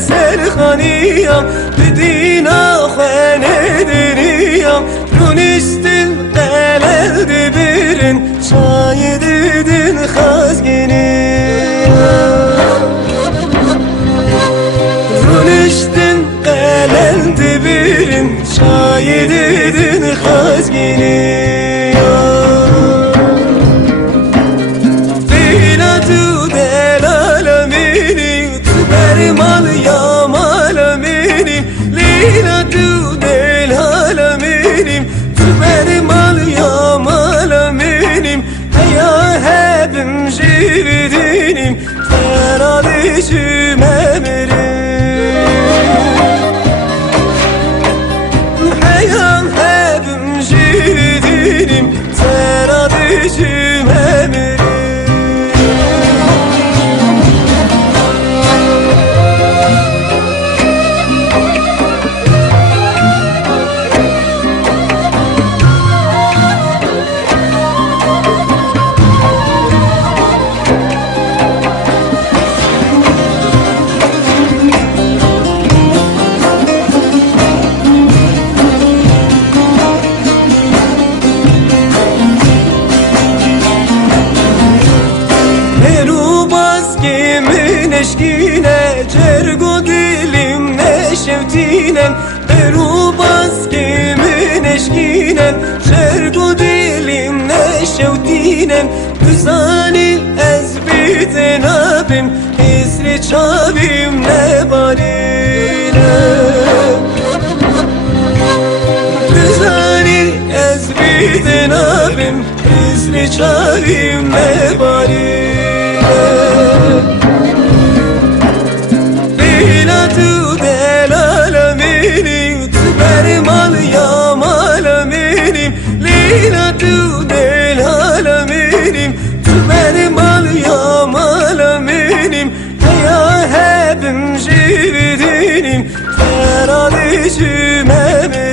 سرخانیم بدینا خانه دریم رونستن قلل دبرن شاید دن خزگنیم رونستن قلل دبرن شاید دن خزگنیم mal ya mal benim Leyla tu del hala benim Tu benim mal ya mal benim Heya hebim jiridinim Teradişim emerim Heya hebim jiridinim Teradişim emerim Eşkine cergo dilim neşevtinem Beru baskimin eşkinem cergo dilim neşevtinem Güzani ezbiten abim Hisri çavim ne barine Güzani ezbiten abim Hisri çavim ne barine mal ya mal benim Leyla tu del hala benim Tu benim mal ya mal benim Heya hebim jiridinim Teradişim emerim